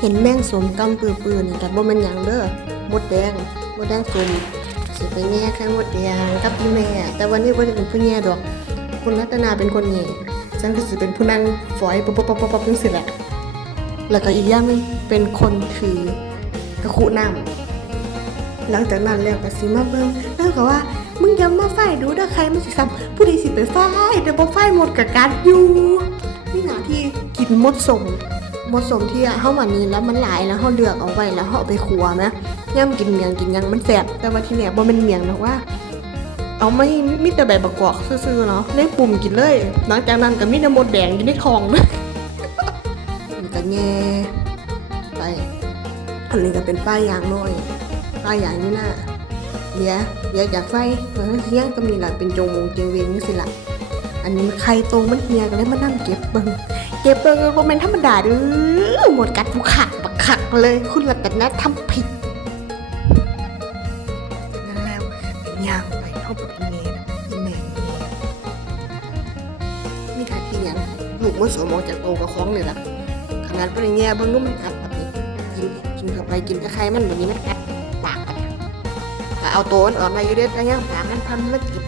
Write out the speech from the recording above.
เห็นแม่งสมกำปือปืนแต่บ่มันหยังเด้อมดแดงมดแดงสมสิไปแง่แค่มดแดงกับพี่แม่ แต่วันนี้บ่ได้เป็นผู้แง่ดอก คุณรัตนาเป็นคนแง่ฉันก็สิเป็นผู้นั่งฝอยป๊บป๊บป๊บป๊บป๊บจังซี่แหละแล้วก็อีกอย่างนึงเป็นคนถือกระคุน้ำหลังจากนั้นแล้วก็สิมาเบิ่งแล้วก็ว่ามึงอย่ามาไฟดูเด้อใครมันสิซ้ำผู้ใดสิไปไฟเดี๋ยวบ่ไฟหมดกับการอยู่นี่หน้าที่กินมดสม มดสมที่เฮามานี่แล้วมันหลายแล้วเฮาเลือกเอาไว้แล้วเฮาเอาไปขัวแหมย่ำกินเมียงกินยังมันแซ่บแต่ว่าที่เนี่ยบ่แม่นเมียงหรอกว่า เอาไม่มีแต่ใบบักกอกซื่อๆเนาะได้ปุ่มกินเลย หลังจากนั้นก็มีแต่มดแดงอยู่ในท้องเลยมันก็แง่ไปอันนี้ก็เป็นป้ายยางน้อยป้ายยางอยู่หน้าเดี๋ยวเดี๋ยวจากไฟมันเฮี้ยงก็มีหละเป็นจงวงเจงเวงนี่สิละอันนี้ใครตรงมันเฮียก็เลยมานั่งเก็บเบิง เก็บเบิงก็เป็นธรรมดาเด้อหมดกัดผู้ขักบักขักเลยคุณรัตนะทำผิดนั่นแล้วเป็นยางไปเข้าไปเมนอีเมนมีท่าทีอย่างลูกมันสวมออกจากโตกับของเลยล่ะขนาดเป็นแง่เบิ่งนู้มันกัดแบบนี้กินกินเข้าไปกินต่ไข่มันแบบนี้มันกัดปากอะก็เอาโตมันออกมาอยู่เด็ดแล้วยังปากมันพันมันจิบ